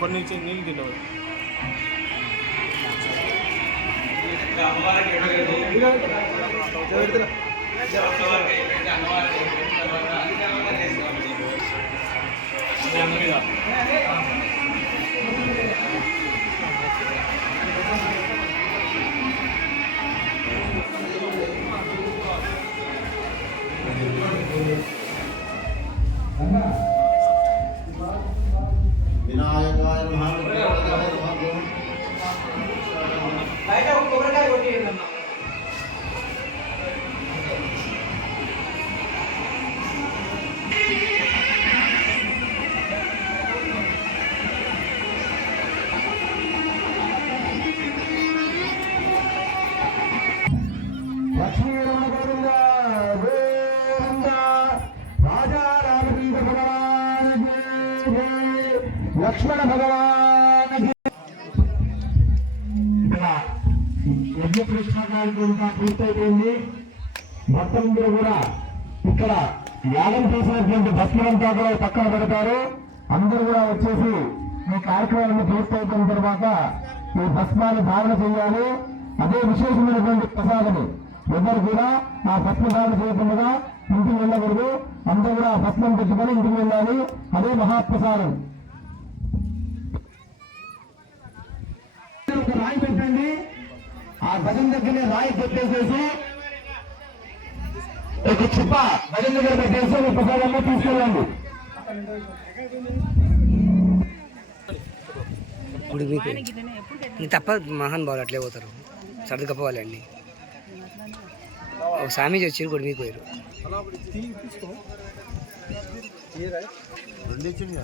కొన్ని నీళ్ళు తినవు వినాయకాయ నమః లక్ష్మణ భగవాన్ యజ్ఞ ప్రతిష్టాకాలు పూర్తయిపోయింది. భక్తులందరూ కూడా ఇక్కడ యాగం చేసినటువంటి భక్తులంతా కూడా పక్కన పెడతారు. అందరూ కూడా వచ్చేసి ఈ కార్యక్రమాన్ని పూర్తయిపోయిన తర్వాత ఈ భస్మాన్ని ధారణ చేయాలి. అదే విశేషమైనటువంటి ప్రసాదము. ఎవరు కూడా ఆ భస్మ ధారణ చేయకుండా ఇంటికి వెళ్ళకూడదు. అందరూ కూడా భస్మం పెట్టుకొని ఇంటికి వెళ్ళాలి. అదే మహాప్రసాదం. ఒక రాయి పెట్టండి. ఆ భజన దగ్గరనే రాయి పెట్టేసేసి ఒక చుప్ప భజన దగ్గర పెట్టేసి ఒక ప్రసాదంలో తీసుకెళ్ళండి. ఇప్పుడు మీకు తప్ప మహాన్ బాలు అట్లే పోతారు. సర్ది కప్పవాలండి. ఒక సామీ వచ్చి కూడా మీకు పోయారు. రెండు ఇచ్చింది.